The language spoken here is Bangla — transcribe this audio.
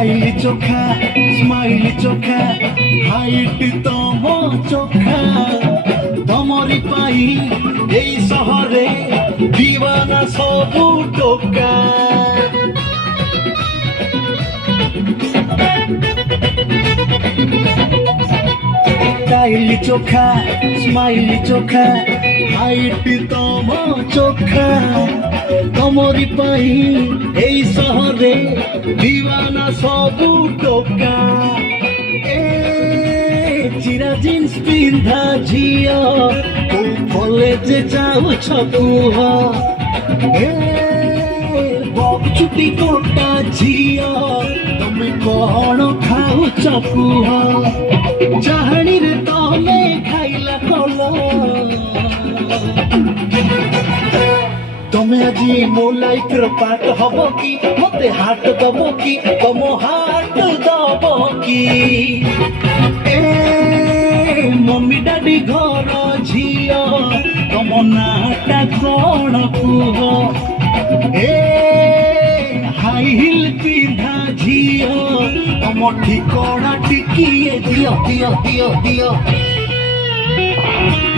স্টাইলি চোখা স্মাইলি চোখা হাইট তম চোখা তমরি পাই এই শহরে দিওয়ানা সবু টোকা স্টাইলি চোখা স্মাইলি চোখা হাইট তম চোখা তমরি পাই এই শহরে দিওয়ানা সবু টোকা এ চিরা জিন্স পিন্ধা ঝিও তু কলেজে যাউছ কুহ এ বক চুটি কোটা ঝিও তুমি কଣ খাউছ কুহ ଚାହାଣୀରେ ତମେ ଖାଇଲା କଲ ତମେ ଆଜି ମୋ ଲାଇଫର ପାର୍ଟ ହବ କି ମତେ ହାର୍ଟ ଦବ କି ତମ ହାର୍ଟ ଦବ କି ଏ ମମି ଡାଡି ଘର ଝିଅ ତମ ନାଁଟା କଣ କୁହ ଏ ହାଇ ହିଲ ପିନ୍ଧା ଝିଅ ତମ ଠିକଣା ଟିକିଏ ଦିଅ ଦିଅ ଦିଅ ଦିଅ